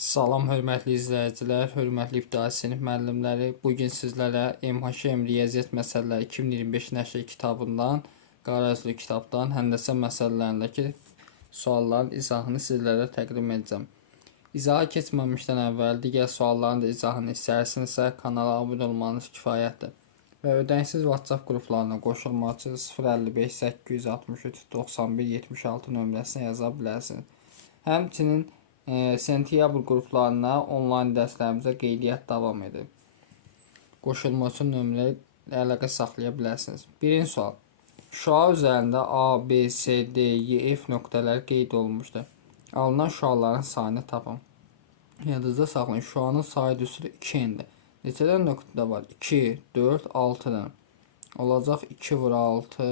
Salam hörmətli izləyicilər, hörmətli ibtidai sinif müəllimləri. Bu gün sizlərə MHM Riyaziyyat məsələləri 2025 nəşri kitabından, Qaragözlü kitabdan həndəsə məsələlərindəki sualların izahını sizlərə təqdim edəcəm. İzaha keçməmişdən əvvəl digər sualların da izahını istərsinizsə kanala abunə olmanız kifayətdir. Və ödənişsiz WhatsApp qruplarına qoşulmaq üçün 055 863 91 76 nömrəsinə yaza bilərsiniz. Həmçinin sentyabr qruplarına onlayn dərslərimizə qeydiyyat davam edir. Qoşulma üçün nömrəyə əlaqə saxlaya bilərsiniz. Birinci sual. Şüa üzərində A, B, C, D, E, F nöqtələri qeyd olunmuşdur. Alınan şüaların sayını tapın. Yadınızda saxlayın. Şüanın sayı üstü 2-dir. Neçə dənə nöqtə var? 2, 4, 6 dənə. Olacaq 2 vur 6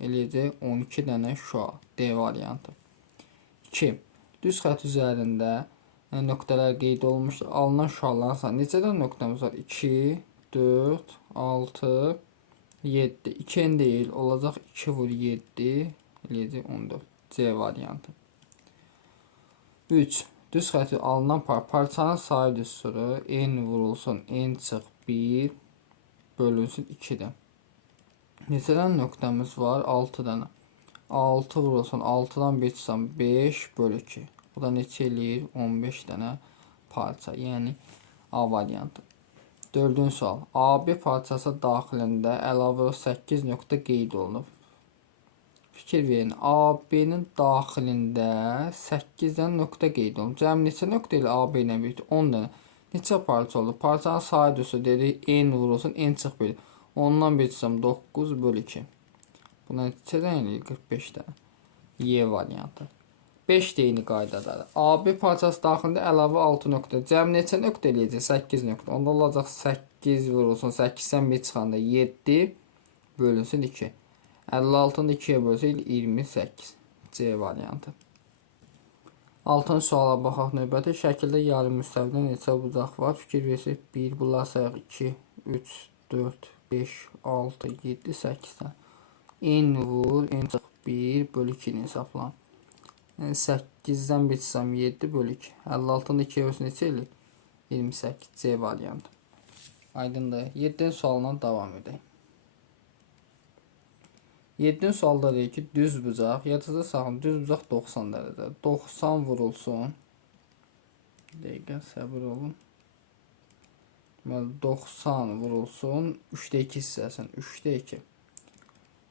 eləyəcək 12 dənə şüa. D variantı. 2. Düz xətt üzərində nöqtələr qeyd olunmuşdur. Alınan şüaların sayı. Neçə dənə nöqtəmiz var? 2, 4, 6, 7. 2-ni deyil. Olacaq 2 vur 7 eləyəcək 14. C variantı. 3. Düz xətti alınan parçanın sayı düsturu n vurulsun n çıx 1 bölünsün 2-dən. Neçə dənə nöqtəmiz var? 6 dənə. 6 vurulsun 6-dan 1 çıxsan 5 bölü 2. Bu da neçə eləyir? 15 dənə parça. Yəni A variantı. 4-cü sual. AB parçası daxilində əlavə 8 nöqtə qeyd olunub. Fikir verin. AB-nin daxilində 8 dənə nöqtə qeyd olunub. Cəmi neçə nöqtə ilə AB ilə birlikdə? 10 dənə. Neçə parça oldu? Parçanın sayı düstü dedik n vurulsun n çıx 1. 10-dan 1 çıxsam 9 bölü 2. Buna neçə dənə eləyir? 45 dənə. Y variantı. 5 deyini qaydadadır. AB parçası daxilində əlavə 6 nöqtə. Cəmi neçə nöqtə eləyəcək? 8 nöqtə. Onda olacaq 8 vurulsun 8-dən 1 çıxanda 7 bölünsün 2. 56-nı 2-yə bölsək 28. C variantı. 6-cı suala baxaq növbəti. Şəkildə yarım müstəvidə neçə bucaq var? Fikir versək 1, bunlar sayaq 2, 3, 4, 5, 6, 7, 8 tane. N vur, n çıx 1 bölü 2-ni hesablan. 8-dən 1 çıxsam 7 bölü 2. 56-nı 2-yə bölsək neçə eləyir? 28. C variantı. Aydındır. 7-ci sualına davam edək. 7-ci sualda deyir ki, düz bucaq, yadınızda saxlayın, düz bucaq 90 dərəcə. 90 vurulsun. Dəqiqə, səbir olun. 90 vurulsun, 3-də 2 hissəsin, 3-də 2.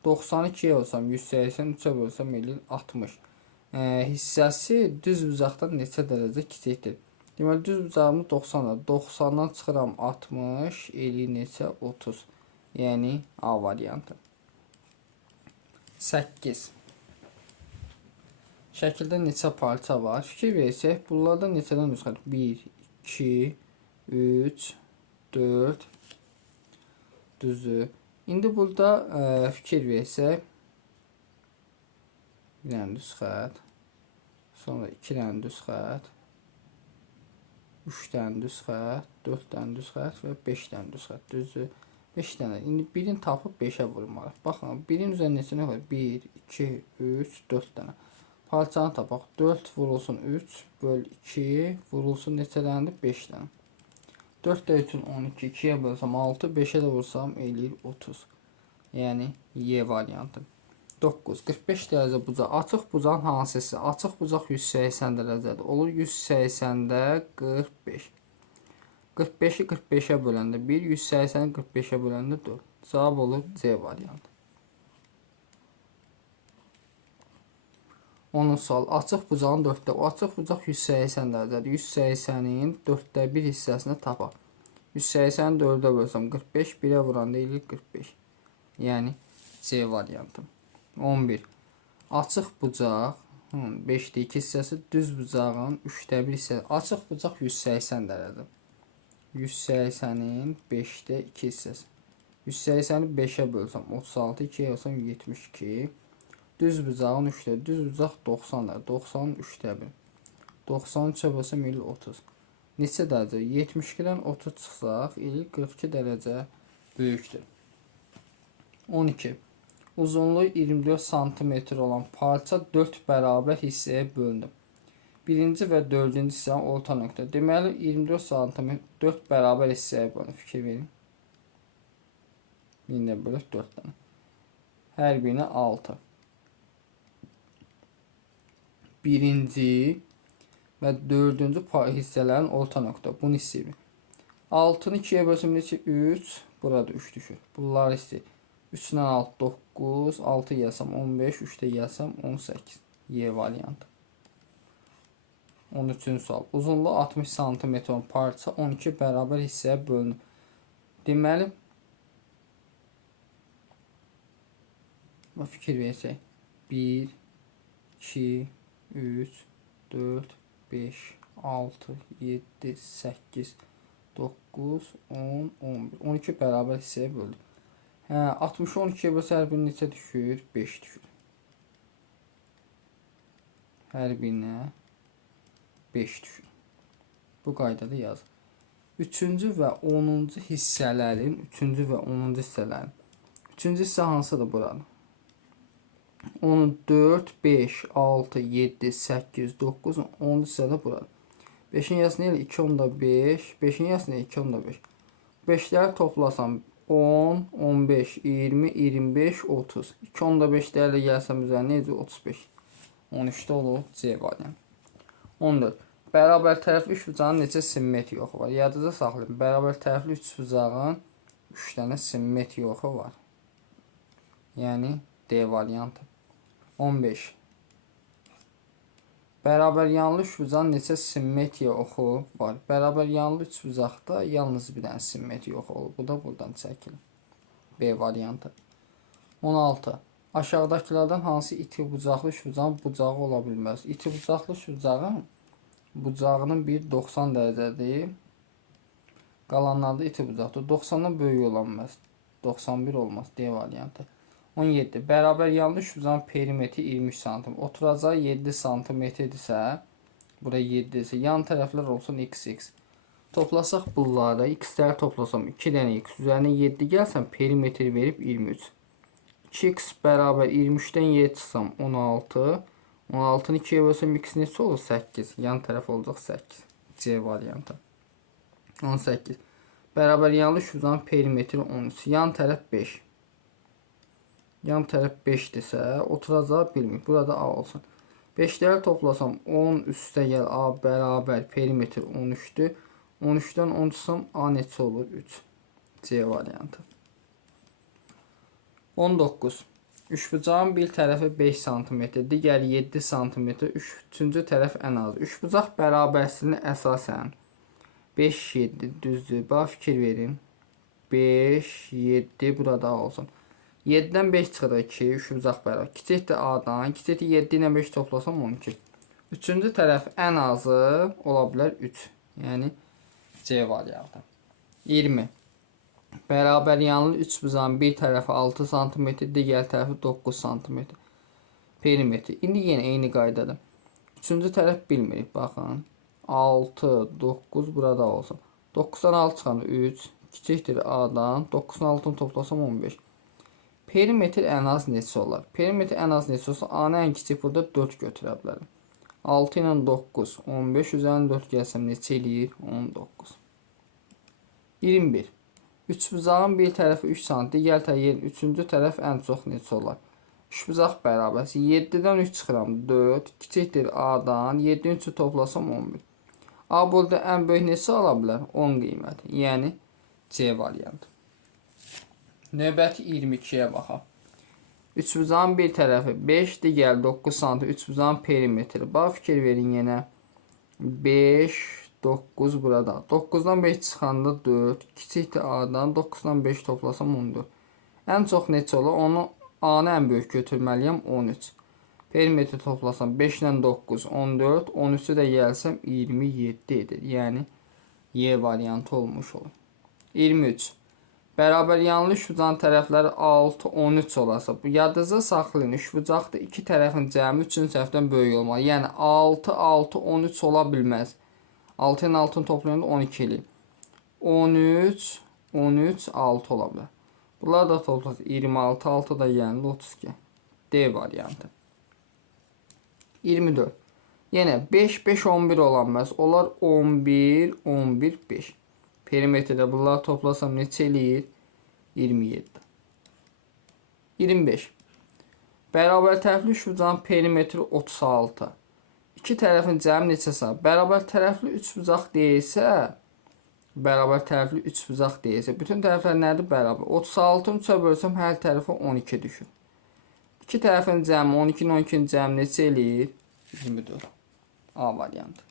90-ı 2-yə olsam 180, 3-ə bölsəm eləyir 60. Hissəsi düz bucaqdan neçə dərəcə kiçikdir? Deməli, düz bucağımız 90-dır. 90-dan çıxıram 60, eləyir neçə? 30. Yəni, A variantı. 8. Şəkildə neçə parça var? Fikir versək, bunlardan neçədən düz xətt? 1, 2, 3, 4, düzü. İndi burada fikir versək, bir dənə düz xətt, sonra 2 dənə düz xətt, 3 dənə düz xətt, 4 dənə düz xətt və 5 dənə düz xətt, düzü. 5 dənə. İndi birini tapıb 5-ə vurmalıyıq. Baxın, birin üzərində neçə nə var? 1, 2, 3, 4 dənə. Parçanı tapaq. 4 vurulsun 3 böl 2 vurulsun neçə dənədir? 5 dənə. 4 də 3-ün 12, 2-yə bölsəm 6, 5-ə də vursam eləyir 30. Yəni Y variantı. 9. 45 dərəcə bucaq. Açıq bucağın hansısı? Açıq bucaq 180 dərəcədir. Olur 180-də 45. 45-i 45-ə böləndə 1, 180-i 45-ə böləndə 4. Cavab olur C variantı. 10 sual. Açıq bucağın 4-də. Açıq bucaq 180 dərəcədir. 180-in 4-də 1 hissəsini tapaq. 180-i 4-də bölsəm 45, 1-ə vuranda eləyir 45. Yəni C variantı. 11. Açıq bucaq 5-də 2 hissəsi, düz bucağın 3-də 1 hissəsi. Açıq bucaq 180 dərəcədir. 180-in 5-də 2 hissəsi. 180-i 5-ə bölsəm 36, 2-yə bölsəm 72. Düz bucağın 3-də. Düz bucaq 90-dır. 90-ın 3-də 1. 90-ı 3-ə bölsəm eləyir 30. Neçə dərəcə? 72-dən 30 çıxsaq eləyir 42 dərəcə böyükdür. 12. Uzunluğu 24 cm olan parça 4 bərabər hissəyə bölünür. Birinci və dördüncü hissənin orta nöqtə. Deməli 24 sm 4 bərabər hissəyə bölünür. Fikir verin. 1000-də bölüb 4 dənə. Hər birini 6. Birinci və dördüncü hissələrin orta nöqtə. Bunu istəyir. 6-nı 2-yə bölsəm neçə? 3. Burada 3 düşür. Bunları istəyir. 3-dən 6, 9. 6 yazsam 15. 3-də yazsam 18. Y variantı. 13-cü sual. Uzunluğu 60 cm olan parça 12 bərabər hissəyə bölünür. Deməli, fikir versək. 1, 2, 3, 4, 5, 6, 7, 8, 9, 10, 11. 12 bərabər hissəyə böldük. 60-ı 12-yə bölsə hər birinə neçə düşür? 5 düşür. Hər birinə 5 düşür. Bu qaydada yazın. 3-cü və 10-cu hissələrin, 3-cü və 10-cu hissələrin. 3-cü hissə hansıdır buradan? 10, 4, 5, 6, 7, 8, 9, 10-cu hissədə buradan. 5-in yazısını elə 2 onda 5, 5-in yazısını 2 onda 5. 5-ləri toplasam 10, 15, 20, 25, 30. 2 onda 5-lərlə gəlsəm üzərinə necə 35. 13-də olur C variantı. 14. Bərabər tərəfli üçbucağın neçə simmetri oxu var? Yadınızda saxlayın. Bərabər tərəfli üçbucağın 3 dənə simmetri oxu var. Yəni D variantı. 15. Bərabər yanlı üçbucağın neçə simmetri oxu var? Bərabər yanlı üçbucaqda yalnız bir dənə simmetri oxu olur. Bu da buradan çəkilir. B variantı. 16. Aşağıdakilərdən hansı iti bucaqlı üçbucağın bucağı ola bilməz? İti bucaqlı üçbucağın bucağının bir 90 dərəcədir. Qalanlarda iti bucaqdır. 90-dan böyük ola bilməz. 91 olmaz. D variantı. 17. Bərabər yanlı üçbucağın perimetri 23 cm. Oturacağı 7 cm-dirsə, bura 7-dirsə, yan tərəflər olsun x. Toplasaq bunları, x-ləri toplasam 2 dənə x, üzərinə 7 gəlsəm, perimetri verib 23. 2x bərabər 23-dən 7 çıxsam 16. 16-nı 2-yə bölsəm x neçə olur? 8. Yan tərəf olacaq 8. C variantı. 18. Bərabər yanlı üçbucağın perimetri 13. Yan tərəf 5. Yan tərəf 5-dirsə, oturacağı bilmir. Burada A olsun. 5-ləri toplasam 10 üstə gəl A bərabər perimetr 13-dür. 13-dən 10 çıxsam A neçə olur? 3. C variantı. 19. Üçbucağın bir tərəfi 5 cm, digəri 7 cm, üçüncü tərəf ən az. Üçbucaq bərabərsizliyinə əsasən 5, 7 düzdür. Bax fikir verin. 5, 7 burada A olsun. 7-dən 5 çıxır 2, üçbucaq bərabər. Kiçikdir A-dan, kiçikdir 7 ilə 5 toplasam 12. Üçüncü tərəf ən azı ola bilər 3. Yəni C variantı. 20. Bərabər yanlı üçbucağın bir tərəfi 6 cm, digər tərəfi 9 cm. Perimetri. İndi yenə eyni qaydadır. Üçüncü tərəf bilmirik. Baxın. 6, 9 burada olsun. 9-dan 6 çıxanda 3. Kiçikdir A-dan. 9-dan 6-nı toplasam 15. Perimetr ən az neçə olar? Perimetr ən az neçə olsa, A-nı ən kiçik burada 4 götürə bilərim. 6 ilə 9, 15 üzərinə 4 gəlsəm neçə eləyir? 19. 21. Üçbucağın bir tərəfi 3 cm, digər tərəfin üçüncü tərəf ən çox neçə olar? Üçbucaq bərabərsi 7-dən 3 çıxıram 4, kiçikdir A-dan, 7-nin 3-ü toplasam 11. A burada ən böyük neçə ala bilər? 10 qiyməti. Yəni C variantı. Növbəti 22-yə baxaq. Üçbucağın bir tərəfi 5, digər 9 cm, üçbucağın perimetri. Bax fikir verin yenə. 5, 9 burada. 9-dan 5 çıxanda 4, kiçikdir A-dan, 9-dan 5 toplasam 14. Ən çox neçə olur? Onu A-nı ən böyük götürməliyəm 13. Perimetri toplasam 5 ilə 9, 14, 13-ü də gəlsəm 27 edir. Yəni Y variantı olmuş olur. 23. Bərabər yanlı üçbucağın tərəfləri 6, 13 olarsa, bu yadınızda saxlayın. Üçbucaqda iki tərəfin cəmi 3-cü tərəfdən böyük olmalı. Yəni 6, 6, 13 ola bilməz. 6 ilə 6-nı toplayanda 12 eləyir. 13, 13, 6 ola bilər. Bunlar da toplasın 26, 6 da yəni 32. D variantı. 24. Yenə 5, 5, 11 olan məhz. Onlar 11, 11, 5. Perimetrdə bunları toplasam neçə eləyir? 27. 25. Bərabər tərəfli üçbucağın perimetri 36. İki tərəfin cəmi neçəsə? Bərabər tərəfli üçbucaq deyilsə, bütün tərəflər nədir? Bərabər. 36-nı 3-ə bölsəm hər tərəfə 12 düşür. İki tərəfin cəmi 12-nin 12-nin cəmi neçə eləyir? 24. A variantı.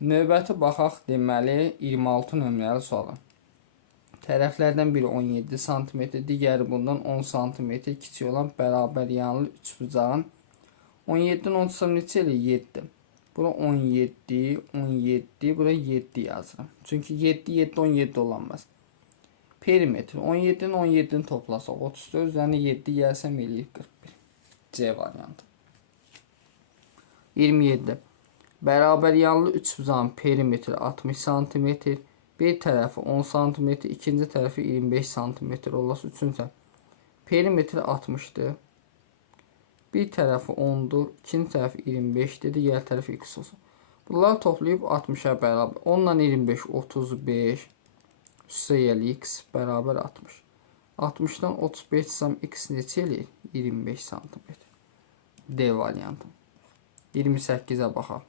Növbəti baxaq, deməli 26 nömrəli suala. Tərəflərdən biri 17 cm, digəri bundan 10 cm kiçik olan bərabər yanlı üçbucağın 17-nin 10-cu neçə eləyir? 7. Bura 17, 17, bura 7 yazıram. Çünki 7, 7, 17 olanmaz. Perimetr 17-nin 17-ni toplasaq 34 üzərinə 7 gəlsəm eləyir 41. C variantı. 27. Bərabər yanlı üçbucağın perimetri 60 cm, bir tərəfi 10 cm, ikinci tərəfi 25 cm olası üçüncü tərəf. Perimetri 60-dır. Bir tərəfi 10-dur, ikinci tərəfi 25-dir, digər tərəfi x olsun. Bunları toplayıb 60-a bərabər. 10 ilə 25, 35, üstə gəl x bərabər 60. 60-dan 35 çıxsam x neçə eləyir? 25 cm. D variantı. 28-ə baxaq.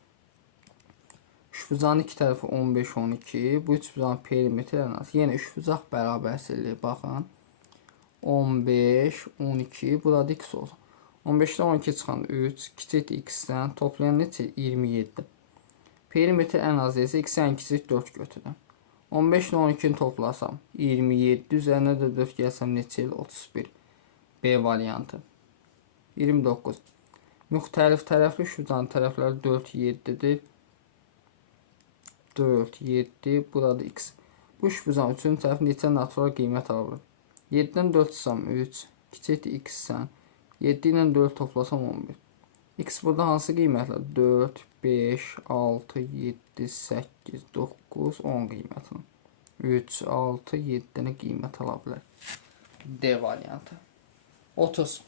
Üçbucağın iki tərəfi 15, 12. Bu üçbucağın perimetri ən az. Yenə üçbucaq bərabərçiliyi baxın. 15, 12. Burada x olsun. 15-dən 12 çıxan 3. Kiçik x-dən toplayan neçə? 27. Perimetri ən az isə x-ən kiçik 4 götürürəm. 15 ilə 12-ni toplasam 27. Üzərinə də 4 gəlsəm neçə il? 31. B variantı. 29. Müxtəlif tərəfli üçbucağın tərəfləri 4, 7-dir. 4, 7, burada x. Bu üçbucağın üçüncü tərəfi neçə natural qiymət alır? 7-dən 4 çıxsam 3, kiçik x-sən 7 ilə 4 toplasam 11. X burada hansı qiymətlər? 4, 5, 6, 7, 8, 9, 10 qiymətini. 3, 6, 7-ni qiymət ala bilər. D variantı. 30.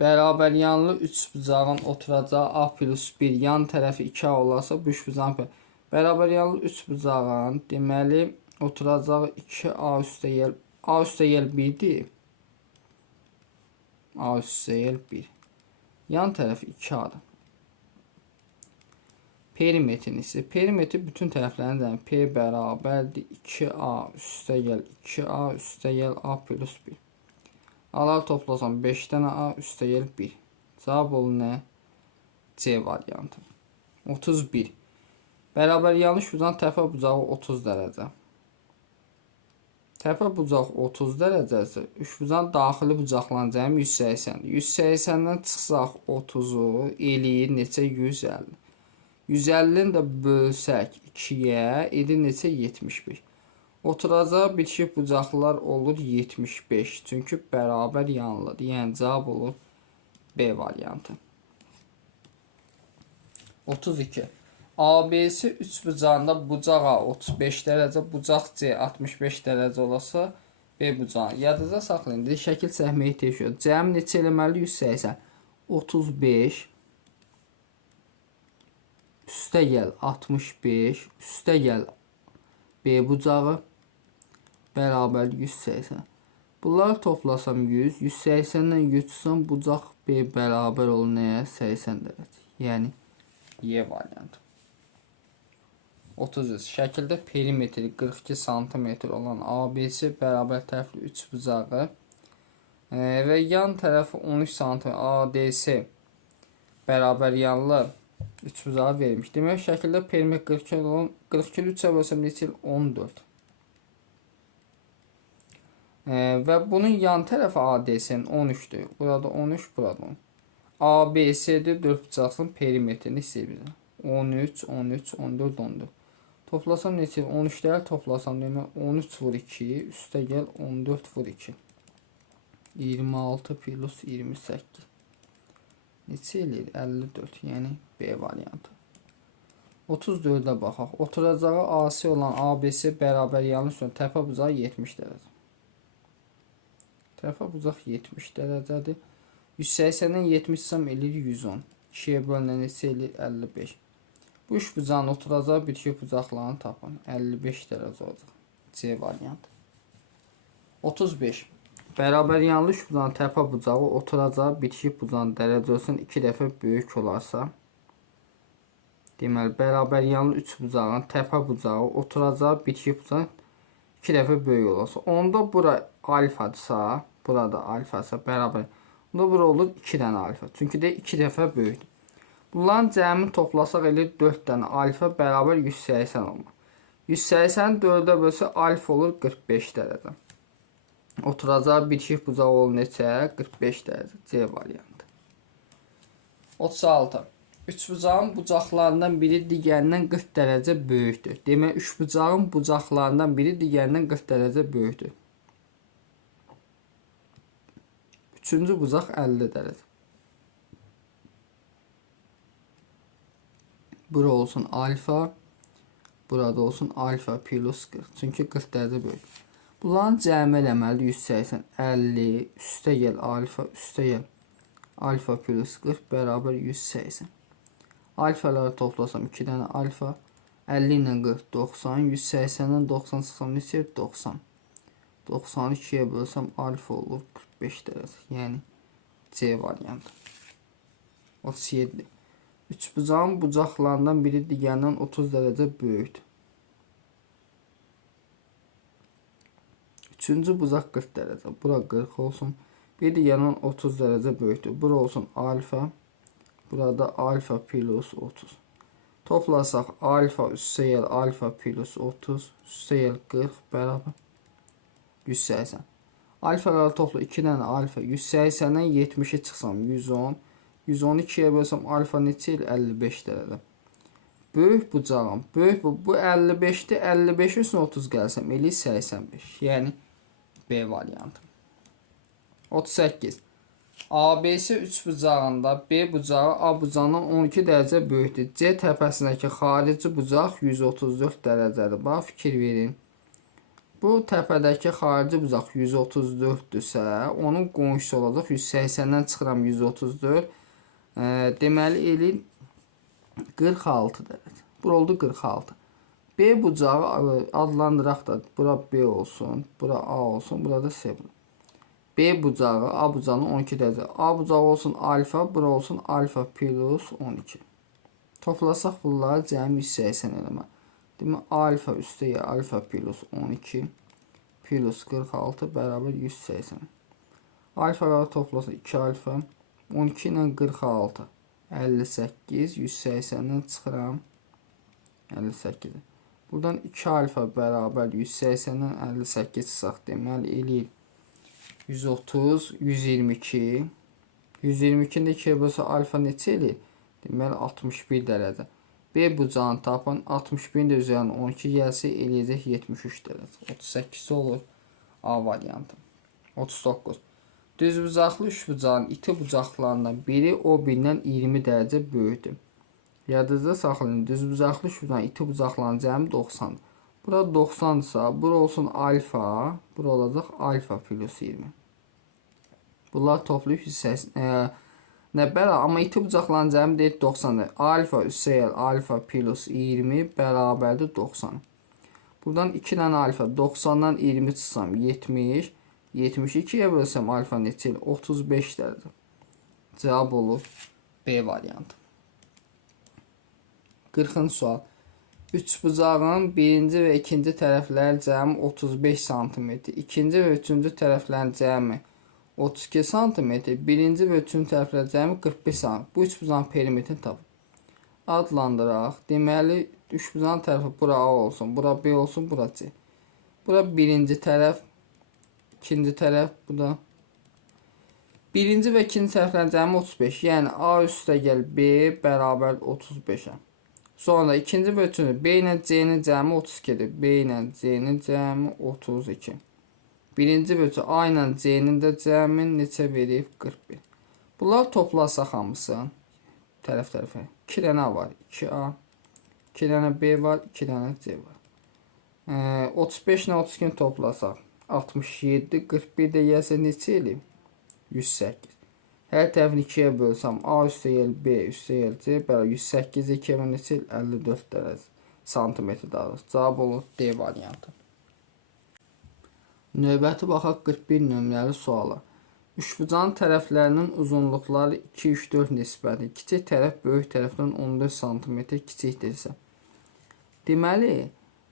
Bərabər yanlı üçbucağın oturacağı A plus 1 yan tərəfi 2A olarsa bu üçbucağın bərabər yanlı üçbucağın deməli oturacağı 2A üstə gəl A üstə gəl 1-dir. A üstə gəl 1. Yan tərəfi 2A-dır. Perimetrin isə perimetri bütün tərəflərin cəmi P bərabərdir 2A üstə gəl 2A üstə gəl A plus 1. A'lar toplasam 5 dənə A üstə gəl 1. Cavab olur nə? C variantı. 31. Bərabər yanlış bucağın təpə bucağı 30 dərəcə. Təpə bucaq 30 dərəcəsi, üçbucağın daxili bucaqların cəmi 180. 180-dən çıxsaq 30-u eləyir neçə? 150. 150-ni də bölsək 2-yə edir neçə? 75. Oturacağı bitişik bucaqlar olur 75. Çünki bərabər yanlıdır. Yəni cavab olur B variantı. 32. ABC üçbucağında bucaq A 35 dərəcə, bucaq C 65 dərəcə olasa B bucağı. Yadınızda saxlayın. Şəkil çəkməyi təkrar. Cəmi neçə eləməli? 180. 35 üstə gəl 65 üstə gəl B bucağı bərabər 180. Bunları toplasam 100. 180-dən 100 çıxsam bucaq B bərabər olur nəyə? 80 dərəcə. Yəni Y variantı. 33. Şəkildə perimetri 42 cm olan ABC bərabər tərəfli üçbucağı və yan tərəfi 13 cm ADC bərabər yanlı üçbucağı verilmiş. Demək şəkildə perimetr 42 3-ə bölsəm neçə? 14. Və bunun yan tərəfi ADC-nin 13-dür. Burada 13, burada 10. ABC-dir 4 bucaqsın perimetrini istəyir. 13, 13, 14, 14. Toplasam neçə? 13-ləri toplasam demək 13 vur 2, üstə gəl 14 vur 2. 26 plus 28. Neçə eləyir? 54. Yəni B variantı. 34-ə baxaq. Oturacağı AC olan ABC bərabər yanlış təpə bucağı 70 dərəcə. Tərəfə bucaq 70 dərəcədir. 180-dən 70 səm eləyir 110. 2-yə bölünən neçə eləyir? 55. Bu üç bucağın oturacağı bitişik bucaqlarını tapın. 55 dərəcə olacaq. C variantı. 35. Bərabər yanlı üç bucağın təpə bucağı oturacağı bitişik bucağın dərəcəsindən 2 dəfə böyük olarsa, deməli, bərabər yanlı üç bucağın təpə bucağı oturacağı bitişik bucağın 2 dəfə böyük olarsa, onda bura alfadırsa, burada alfadırsa bərabər, onda bura olur 2 dənə alfa. Çünki də 2 dəfə böyükdür. Bunların cəmini toplasaq eləyir 4 dənə alfa bərabər 180 olmaq. 180 4-ə bölsə alfa olur 45 dərəcə. Oturacağı bitişik bucaq olur neçə? 45 dərəcə. C variantı. 36. Üçbucağın bucaqlarından biri digərindən 40 dərəcə böyükdür. Demək, üçbucağın bucaqlarından biri digərindən 40 dərəcə böyükdür. Üçüncü bucaq 50 dərəcə. Bura olsun alfa, burada olsun alfa plus 40. Çünki 40 dərəcə böyük. Bunların cəmi eləməli 180, 50, üstə gəl alfa, üstə gəl alfa plus 40 bərabər 180. Alfaları toplasam 2 dənə alfa, 50 ilə 40, 90, 180-dən 90 çıxsam neçə? 90. 92-yə bölsəm alfa olur 45 dərəcə. Yəni C variantı. 37. Üçbucağın bucaqlarından biri digərindən 30 dərəcə böyükdür. Üçüncü bucaq 40 dərəcə. Bura 40 olsun. Bir digərindən 30 dərəcə böyükdür. Bura olsun alfa. Burada alfa plus 30. Toplasaq alfa üstə gəl alfa plus 30 üstə gəl 40 bərabər 180. Alfaları topla 2 dənə alfa 180-dən 70-i çıxsam 110. 112-yə bölsəm alfa neçə il? 55 dərəcə. Böyük bucağım. Böyük bu 55-dir. 55 üstünə 30 gəlsəm eləyir 85. Yəni B variantı. 38. ABC üçbucağında B bucağı A bucağından 12 dərəcə böyükdür. C təpəsindəki xarici bucaq 134 dərəcədir. Bax, fikir verin. Bu təpədəki xarici bucaq 134-dürsə, onun qonşusu olacaq 180-dən çıxıram 134. Deməli, elin 46 dərəcə. Bura oldu 46. B bucağı adlandıraq da, bura B olsun, bura A olsun, burada C bucağı. B bucağı A bucağının 12 dərəcə. A bucağı olsun alfa, bura olsun alfa plus 12. Toplasaq bunları cəmi 180 eləmə. Demək, alfa üstə ya alfa plus 12 plus 46 bərabər 180. Alfaları toplasaq 2 alfa 12 ilə 46 58 180-dən çıxıram 58. Buradan 2 alfa bərabər 180-dən 58 çıxsaq deməli eləyir 130 122 122-də 2-yə bölsə alfa neçə eləyir? Deməli 61 dərəcə. B bucağını tapın 61-in də üzərinə 12 gəlsə eləyəcək 73 dərəcə. 38 olur A variantı. 39. Düzbucaqlı üçbucağın iti bucaqlarından biri o birindən 20 dərəcə böyükdür. Yadınızda saxlayın, düzbucaqlı üçbucağın iti bucaqlarının cəmi 90-dır. Bura 90-dırsa, bura olsun alfa, bura olacaq alfa plus 20. Bunlar toplayıb 180. Nə bəra, amma iti bucaqların cəmi deyil 90-dır. Alfa üstə gəl alfa plus 20 bərabərdir 90. Buradan 2 dənə alfa 90-dan 20 çıxsam 70. 72-yə bölsəm alfa neçə il? 35 dərəcə. Cavab olur B variantı. 40-cı sual. Üçbucağın birinci və ikinci tərəfləri cəmi 35 cm, ikinci və üçüncü tərəflərin cəmi 32 cm, birinci və üçüncü tərəflərin cəmi 45 cm. Bu üçbucağın perimetrini tapın. Adlandıraq. Deməli, üçbucağın tərəfi bura A olsun, bura B olsun, bura C. Bura birinci tərəf, ikinci tərəf, bu da. Birinci və ikinci tərəflərin cəmi 35, yəni A üstə gəl B bərabər 35-ə. Sonra ikinci və üçüncü B ilə C-nin cəmi 32-dir. B ilə C-nin cəmi 32. Birinci və üçüncü A ilə C-nin də cəmi neçə verib? 41. Bunlar toplasaq hamısı tərəf-tərəfə. 2 dənə var. 2A, 2 dənə B var, 2 dənə C var. 35 ilə 32-ni toplasaq. 67, 41 də gəlsə neçə eləyim? 108. Hər tərəfini 2-yə bölsəm, A üstəgəl B üstəgəl C bərabər 108 2-yə bölsəm neçə? 54 dərəcə santimetr daha. Cavab olur D variantı. Növbəti baxaq 41 nömrəli suala. Üçbucağın tərəflərinin uzunluqları 2, 3, 4 nisbəti. Kiçik tərəf böyük tərəfdən 14 cm kiçikdirsə. Deməli,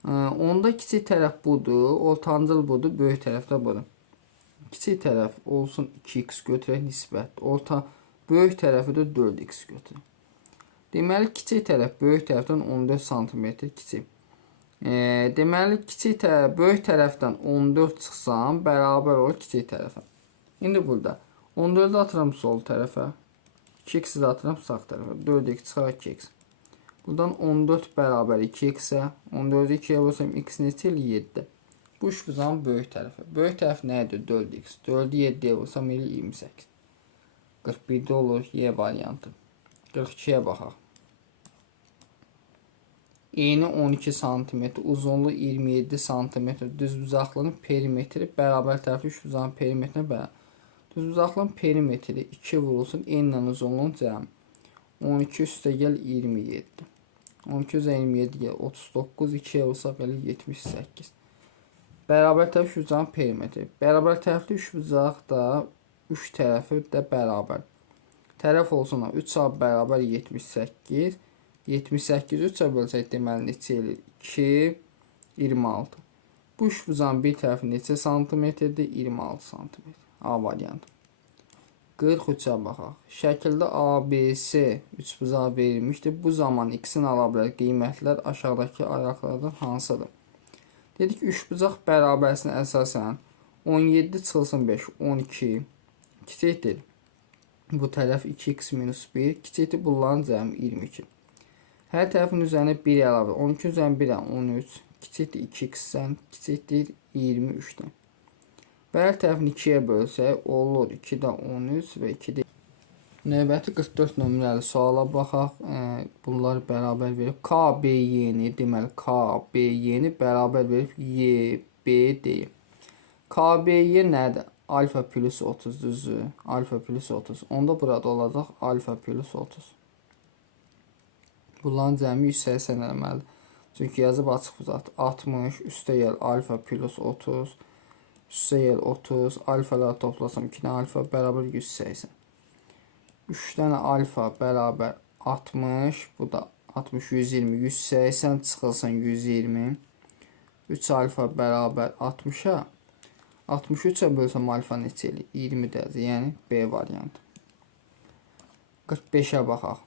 onda kiçik tərəf budur, ortancıl budur, böyük tərəf də budur. Kiçik tərəf olsun 2x götürək nisbət. Böyük tərəfi də 4x götürək. Deməli, kiçik tərəf böyük tərəfdən 14 cm kiçik. Deməli, böyük tərəfdən 14 çıxsam, bərabər olur kiçik tərəfə. İndi burada 14-ü atıram sol tərəfə, 2x-i də atıram sağ tərəfə, 4x çıxar 2x. Buradan 14 bərabər 2x-ə, 14-ü 2-yə bölsəm x neçə ilə 7. Bu üçbucağın böyük tərəfi. Böyük tərəf nə idi? 4x. 4-ü 7-yə bölsəm elə 28. 41-də olur Y variantı. 42-yə baxaq. Eni 12 cm, uzunluğu 27 cm, düzbucaqlının perimetri bərabər tərəfli üçbucağın perimetrinə bərabər. Düzbucaqlının perimetri 2 vurulsun, enlə uzunluğun cəmi. 12 üstəgəl 27. 12 üzə 27 gəl 39, 2-yə vursak elə 78. Bərabər tərəfli üçbucağın perimetri. Bərabər tərəfli üçbucaq da 3 tərəfi də bərabər. Tərəf olsun 3 a bərabər 78. 78 3-ə bölsək deməli neçə eləyir? 2, 26. Bu üçbucağın bir tərəfi neçə santimetrdir? 26 santimetr. A variantı. 43-ə baxaq. Şəkildə ABC üçbucağı verilmişdir. Bu zaman x-in ala bilər qiymətlər aşağıdakı ayaqlardan hansıdır? Dedik üçbucaq bərabərsinə əsasən 17 çıxılsın 5, 12 kiçikdir. Bu tərəf 2x minus 1 kiçikdir. Bunların cəmi 22. Hər tərəfin üzərinə 1 əlavə. 12 üzərinə 1 13. Kiçikdir 2x-dən. Kiçikdir 23-dən. Və hər tərəfini 2-yə bölsək olur 2-də 13 və 2-də. Növbəti 44 nömrəli suala baxaq. Bunlar bərabər verib. K, B, Y-ni deməli K, B, Y-ni bərabər verib Y, B, D. K, B, Y nədir? Alfa plus 30 düzdür. Alfa plus 30. Onda burada olacaq alfa plus 30. Bunların cəmi 180 eləməlidir. Çünki yazıb açıq bucaqdır. 60 üstəgəl alfa plus 30 üstəgəl 30 alfaları toplasam 2 dənə alfa bərabər 180. 3 dənə alfa bərabər 60. Bu da 60 120 180 çıxılsın 120. 3 alfa bərabər 60-a 63-ə bölsəm alfa neçə eləyir? 20 dərəcə. Yəni B variantı. 45-ə baxaq.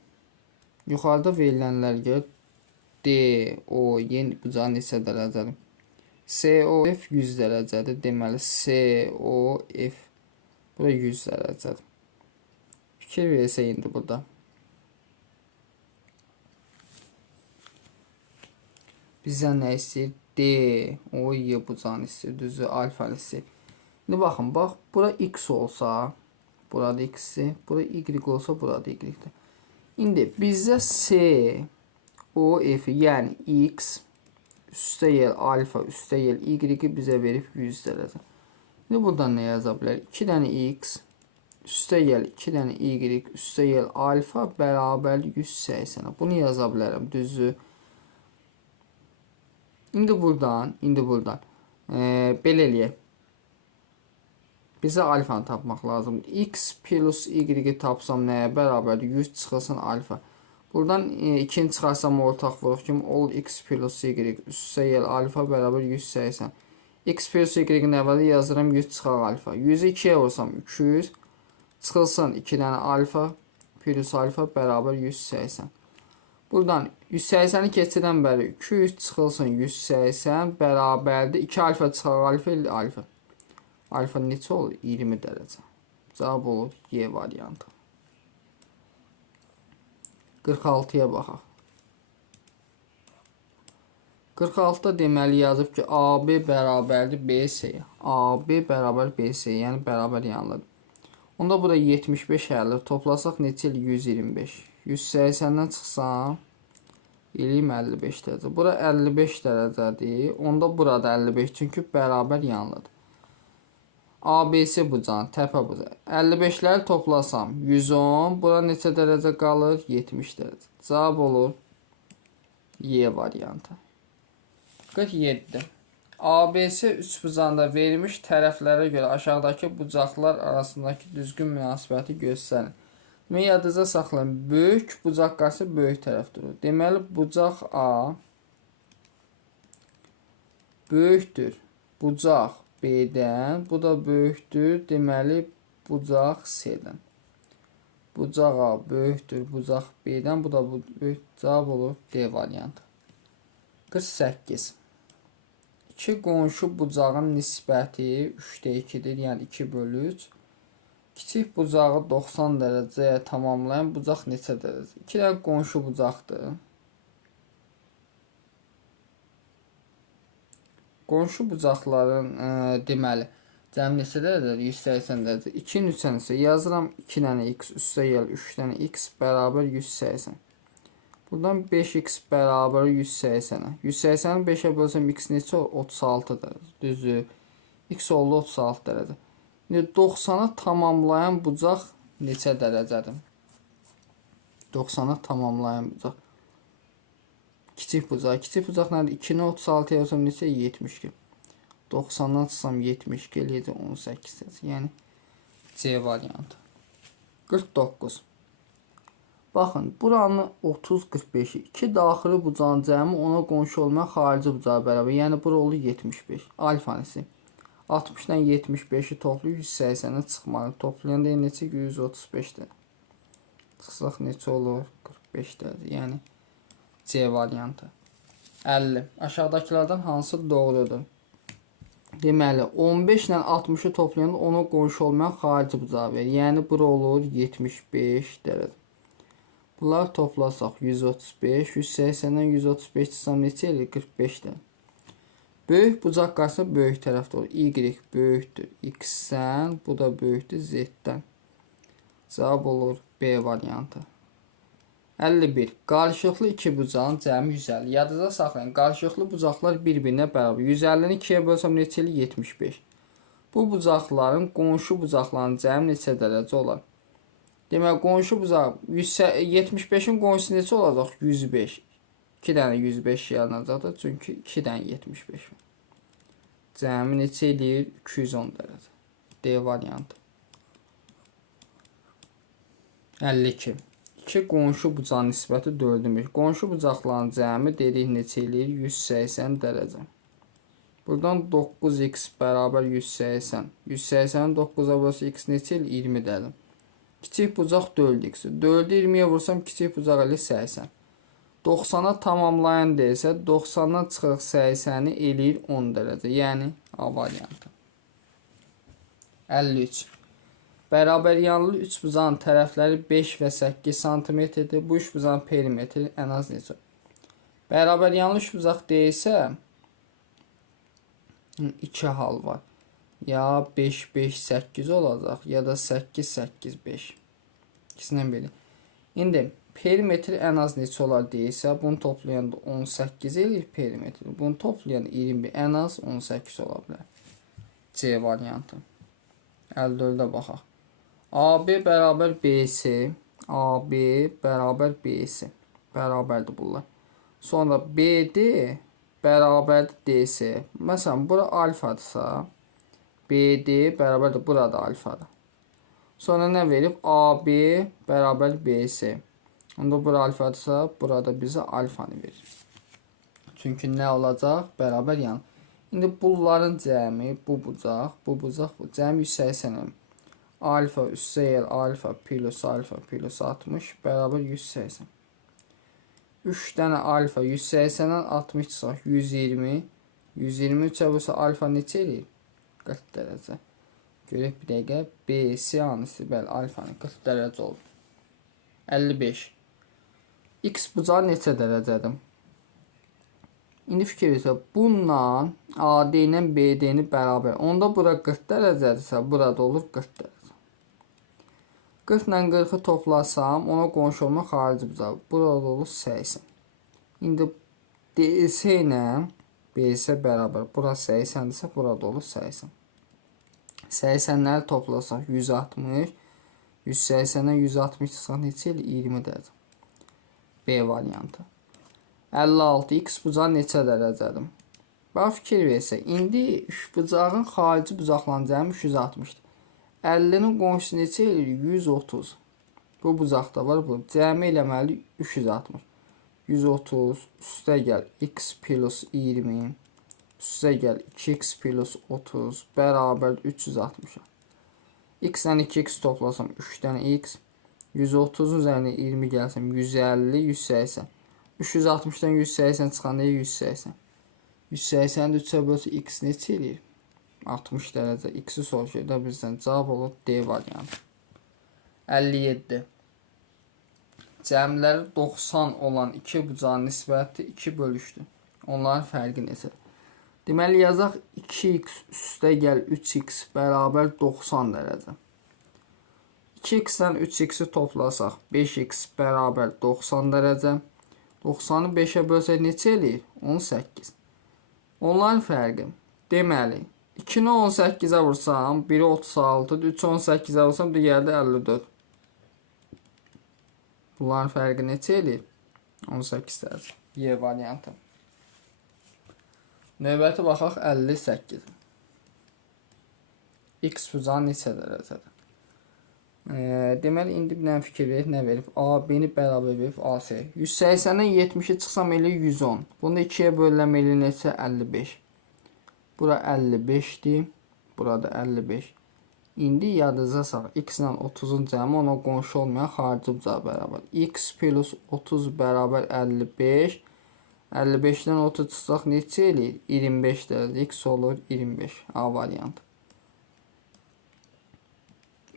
Yuxarıda verilənlər görə D, O, Y bucağı neçə dərəcədir? COF 100 dərəcədir. Deməli COF bu da 100 dərəcədir. Fikir versək indi burada. Bizdən nə istəyir? D, O, Y bucağını istəyir. Düzü alfa istəyir. İndi baxın, bax, bura x olsa, burada x-i, bura y olsa, burada y-dir. İndi bizdə COF yəni x üstəgəl alfa üstəgəl y-i bizə verib 100 dərəcə. İndi buradan nə yaza bilər? 2 dənə x üstəgəl 2 dənə y üstəgəl alfa bərabər 180. Bunu yaza bilərəm, düzü. İndi buradan belə eləyək. Bizə alfanı tapmaq lazımdır. X plus y tapsam nəyə bərabərdir? 100 çıxılsın alfa. Buradan 2-ni çıxarsam ortaq vuruq kimi olur x plus y üstəgəl alfa bərabər 180. X plus y-in əvvəli yazıram 100 çıxar alfa. 100-ü 2-yə vursam 200 çıxılsın 2 dənə alfa plus alfa bərabər 180. Buradan 180-i keçirdən bəri 200 çıxılsın 180 bərabərdir. 2 alfa çıxar alfa ilə alfa. Alfa neçə olur? 20 dərəcə. Cavab olur Y variantı. 46-ya baxaq. 46-da deməli yazıb ki, AB bərabərdir BC-yə. AB bərabər BC-yə, yəni bərabər yanlıdır. Onda burada 75 hələ toplasaq neçə ilə 125. 180-dən çıxsam eləyim 55 dərəcə. Bura 55 dərəcədir. Onda burada 55 çünki bərabər yanlıdır. ABC bucağın təpə bucağı. 55'ləri toplasam 110. Bura neçə dərəcə qalır? 70 dərəcə. Cavab olur Y variantı. 47. ABC üçbucağında verilmiş tərəflərə görə aşağıdakı bucaqlar arasındakı düzgün münasibəti göstərin. Yadınızda saxlayın. Böyük bucaq qarşı böyük tərəf durur. Deməli, bucaq A böyükdür bucaq B-dən, bu da böyükdür, deməli, bucaq C-dən. Bucaq A böyükdür bucaq B-dən, bu da böyük. Cavab olur D variantı. 48. İki qonşu bucağın nisbəti 3-də 2-dir, yəni 2/3. Kiçik bucağı 90 dərəcəyə tamamlayan bucaq neçə dərəcə? 2 dənə qonşu bucaqdır. Qonşu bucaqların deməli cəmi neçə dərəcədir? 180 dərəcə. 2-nin 3-əni isə yazıram. 2 dənə x üstə gəl 3 dənə x bərabər 180. Buradan 5x bərabər 180-ə. 180-i 5-ə bölsəm x neçə olur? 36 dərəcə. Düzdür. X oldu 36 dərəcə. 90'a tamamlayan bucaq neçə dərəcədir? 90'a tamamlayan bucaq. Kiçik bucaq. Kiçik bucaq nədir? 2-ni 36'ya yazsam neçə? 72. 90'dan çıxsam 72 eləyəcək 18 dərəcə. Yəni C variantı. 49. Baxın, buranın 30-45'i 2 daxili bucağın cəmi ona qonşu olmayan xarici bucağa bərabər. Yəni bura olur 75. Alfanisi. 60'dan 75'i toplayıb 180'ə çıxmalı. Toplayanda neçə? 135'dir. Çıxsaq neçə olur? 45'dir. Yəni C variantı. 50. Aşağıdakilərdən hansı doğrudur? Deməli, 15 ilə 60'ı toplayanda ona qonşu olmayan xarici bucağı verir. Yəni bura olur 75 dərəcə. Bunlar toplasaq 135, 180'dən 135 çıxsam neçə eləyir? 45'dir. Böyük bucaq qarşısında böyük tərəfdə olur. Y böyükdür X-dən, bu da böyükdür Z-dən. Cavab olur B variantı. 51. Qarşılıqlı iki bucağın cəmi 150. Yadınızda saxlayın. Qarşılıqlı bucaqlar bir-birinə bərabər. 150-ni 2-yə bölsəm neçə eləyir? 75. Bu bucaqların qonşu bucaqların cəmi neçə dərəcə olar? Demək, qonşu bucaq 75'in qonşusu neçə olacaq? 105. 2 dənə 105 yaranacaqdır. Çünki 2 dənə 75 var. Cəmi neçə eləyir? 210 dərəcə. D variantı. 52. 2 qonşu bucağın nisbəti 4'ümüş. Qonşu bucaqların cəmi dedik neçə eləyir? 180 dərəcə. Buradan 9x bərabər 180. 180'in 9'a vursa x neçə eləyir? 20 dərəcə. Kiçik bucaq 4x. 4'ü 20'yə vursam kiçik bucaq eləyir 80. 90'a tamamlayan deyilsə, 90'dan çıxırıq 80'i eləyir 10 dərəcə. Yəni A variantı. 53. Bərabər yanlı 3 bucağın tərəfləri 5 və 8 cm-dir. Bu 3 bucağın perimetri ən az neçə? Bərabər yanlı 3 bucaq deyilsə, 2 hal var. Ya 5, 5, 8 olacaq, ya da 8, 8, 5. İkisindən biri. İndi perimetri ən az neçə olar deyilsə, bunu toplayanda 18 eləyir perimetri. Bunu toplayanda 21, ən az 18 ola bilər. C variantı. 54'də baxaq. AB bərabər BC, AB bərabər BC. Bərabərdir bunlar. Sonra BD bərabərdir DC. Məsələn, bura alfadırsa, BD bərabərdir, burada alfadır. Sonra nə verib? AB bərabər BC. Onda bura alfadırsa, burada bizə alfanı verir. Çünki nə olacaq? Bərabər yan. İndi bunların cəmi, bu bucaq, bu cəmi 180. Alfa üstə yer alfa plus 60 bərabər 180. 3 dənə alfa 180'dan 60 çıxaq 120. 123'ə vursa alfa neçə eləyir? 40 dərəcə. Görək bir dəqiqə. BC anısı, bəli, alfanın 40 dərəcə olur. 55. X bucağı neçə dərəcədir? İndi fikir versək, bununla AD ilə BD-ni bərabər. Onda bura 40 dərəcədirsə, burada olur 40 dərəcə. 40 ilə 40'ı toplasam, ona qonşu olma xarici bucağı. Burada olur 80. İndi DC ilə BC bərabər. Bura 80'dirsə, burada olur 80. 80'ləri toplasaq 160. 180-dən 160 çıxsan neçə eləyir? 20 dərəcə. B variantı. 56. X bucağı neçə dərəcədir? Bax fikir versək. İndi bucağın xarici bucaqların cəmi 360-dır. 50-nin qonşusu neçə eləyir? 130. Bu bucaqda var. Bu cəmi eləməli 360. 130 üstə gəl x plus 20 üstə gəl 2x plus 30 bərabər 360. X-dən 2x toplasam 3-dən x. 130-un üzərinə 20 gəlsəm 150, 180. 360-dan 180 çıxanda 180. 180-də 3-ə bölsə x neçə eləyir? 60 dərəcə. X-i soruşur da bizdən. Cavab olur D variantı. 57. Cəmləri 90 olan iki bucağın nisbəti 2 bölüşdür. Onların fərqi neçədir? Deməli yazaq 2x üstə gəl 3x bərabər 90 dərəcə. 2x-dən 3x-i toplasaq 5x bərabər 90 dərəcə. 90-ı 5-ə bölsək neçə eləyir? 18. Onların fərqi. Deməli 2-ni 18-ə vursam, biri 36-dır, 3-ü 18-ə vursam, digəri də 54. Bunların fərqi neçə eləyir? 18 dərəcə. Y variantı. Növbəti baxaq 58. X bucağı neçə dərəcədir? Deməli, indi bir dənə fikir verib, nə verib? A, B-ni bərabər verib, AC. 180-dən 70-i çıxsam eləyir 110. Bunda 2-yə bölünəm eləyir neçə? 55. Bura 55-dir. Burada 55. İndi yadızacaq x ilə 30-un cəmi ona qonşu olmayan xarici bucağı bərabər. X plus 30 bərabər 55. 55-dən 30 çıxsaq neçə eləyir? 25 dərəcə. X olur 25. A variantı.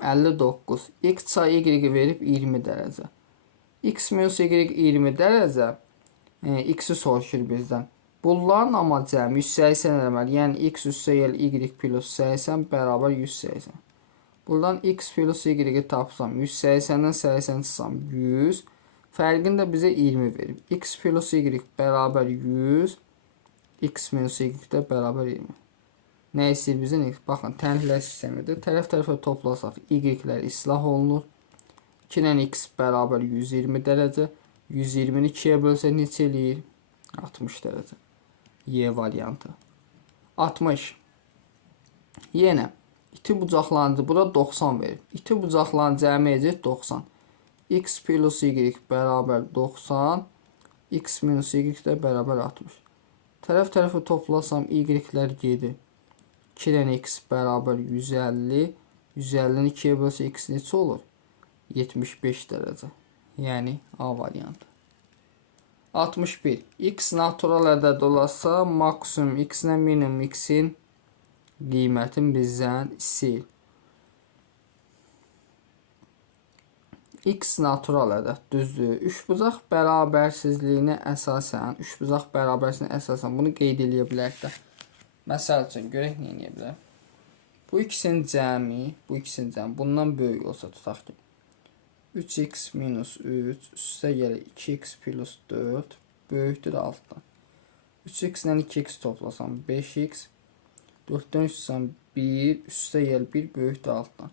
59. X çay y verib 20 dərəcə. X minus y 20 dərəcə. X-i soruşur bizdən. Bunların amma cəmi 180 eləməli. Yəni x üstə gəl y plus 80 bərabər 180. Buradan x plus y tapsam 180-dən 80 çıxsam 100. Fərqini də bizə 20 verib. X plus y bərabər 100. X minus y də bərabər 20. Nə istəyir bizə? Baxın, tənliklər sistemidir. Tərəf-tərəfə toplasaq y-lər islah olunur. 2-dən x bərabər 120 dərəcə. 120-ni 2-yə bölsək neçə eləyir? 60 dərəcə. Y variantı. 60. Yenə iti bucaqlarıncı bura 90 verir. İti bucaqların cəmi edəcək 90. X plus y bərabər 90. X minus y də bərabər 60. Tərəf-tərəfə toplasam y-lər gedir. 2-dən x bərabər 150. 150-ni 2-yə bölsə x neçə olur? 75 dərəcə. Yəni A variantı. 61. X natural ədəd olarsa maksimum x ilə minimum x-in qiymətin bizdən istəyir. X natural ədəd düzdür. Üçbucaq bərabərsizliyinə əsasən bunu qeyd edə bilərik də. Məsəl üçün görək nə edə bilər. Bu ikisinin cəmi, bundan böyük olsa tutaq ki 3x minus 3 üstə gəlir 2x plus 4 böyükdür 6-dan. 3x ilə 2x toplasam 5x 4-dən 3-sən 1 üstə gəl 1 böyükdür 6-dan.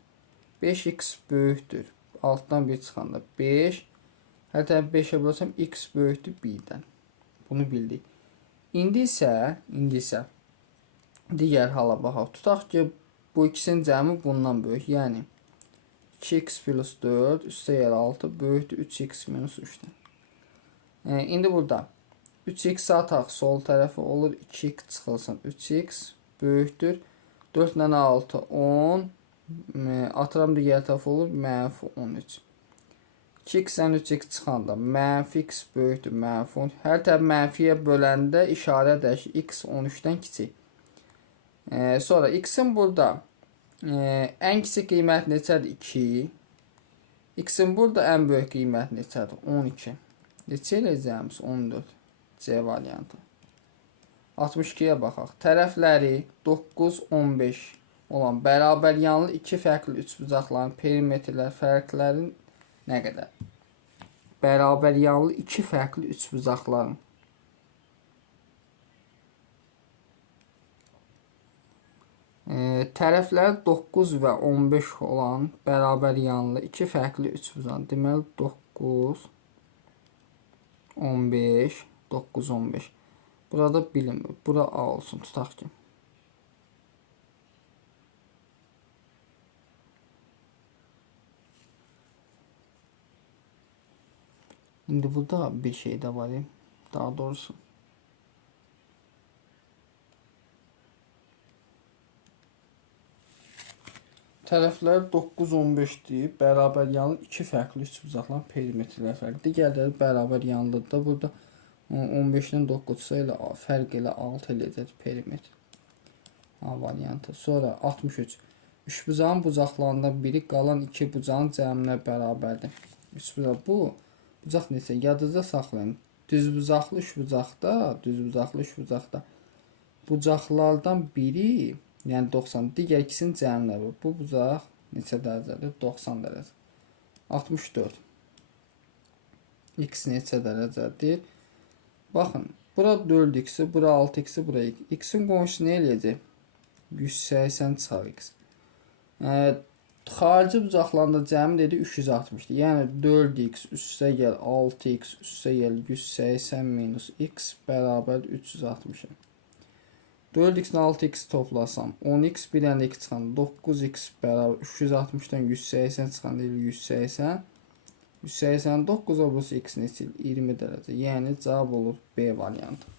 5x böyükdür 6-dan 1 çıxanda 5. Hər tərəf 5-ə bölsəm x böyükdür 1-dən. Bunu bildik. İndi isə digər hala baxaq. Tutaq ki bu ikisinin cəmi bundan böyük. Yəni 2x plus 4 üstə gəl 6 böyükdür 3x minus 3-dən. İndi burada 3x ataq sol tərəfi olur 2x çıxılsın 3x böyükdür 4 ilə 6 10 atıram digər tərəf olur mənfi 13. 2x-dən 3x çıxanda mənfi x böyükdür mənfi 10. Hər tərəf mənfiyə böləndə işarə dəyişir x 13-dən kiçik. Sonra x-in burada ən kiçik qiymət neçədir? 2. X-in burada ən böyük qiymət neçədir? 12. Neçə eləyəcəyimiz? 14. C variantı. 62-yə baxaq. Tərəfləri 9, 15 olan bərabər yanlı iki fərqli üçbucaqların perimetrlər fərqləri nə qədər? Bərabər yanlı iki fərqli üçbucaqların Tərəfləri 9 və 15 olan bərabər yanlı iki fərqli üçbucaq. Deməli 9 15 9 15. Burada bilinmir. Bura A olsun, tutaq ki. İndi burada bir şey də var. Daha doğrusu tərəfləri 9 15-dir. Bərabər yanlı iki fərqli üçbucaqların perimetrləri fərqli. Digərləri bərabər yanlıdır da. Burada 15-dən 9 ilə fərq ilə 6 eləyəcək perimetr. A variantı. Sonra 63. Üçbucağın bucaqlarından biri qalan iki bucağın cəminə bərabərdir. Üçbucaq bu. Bucaq neçə? Yadınızda saxlayın. Düzbucaqlı üçbucaqda bucaqlardan biri, yəni 90, digər ikisinin cəminə var. Bu bucaq neçə dərəcədir? 90 dərəcə. 64. X neçə dərəcədir? Baxın, bura 4x, bura 6x, bura x. X-in qonşusu nə eləyəcək? 180 çıxar x. Xarici bucaqlarında cəmi dedi 360'dir. Yəni 4x üstə gəl 6x üstə gəl 180 minus x bərabər 360. 4x-lə 6x toplasam 10x bir dənə 2 çıxan 9x bərabər 360'dan 180 çıxan 180. 189 burası x neçə 20 dərəcə. Yəni cavab olur B variantı.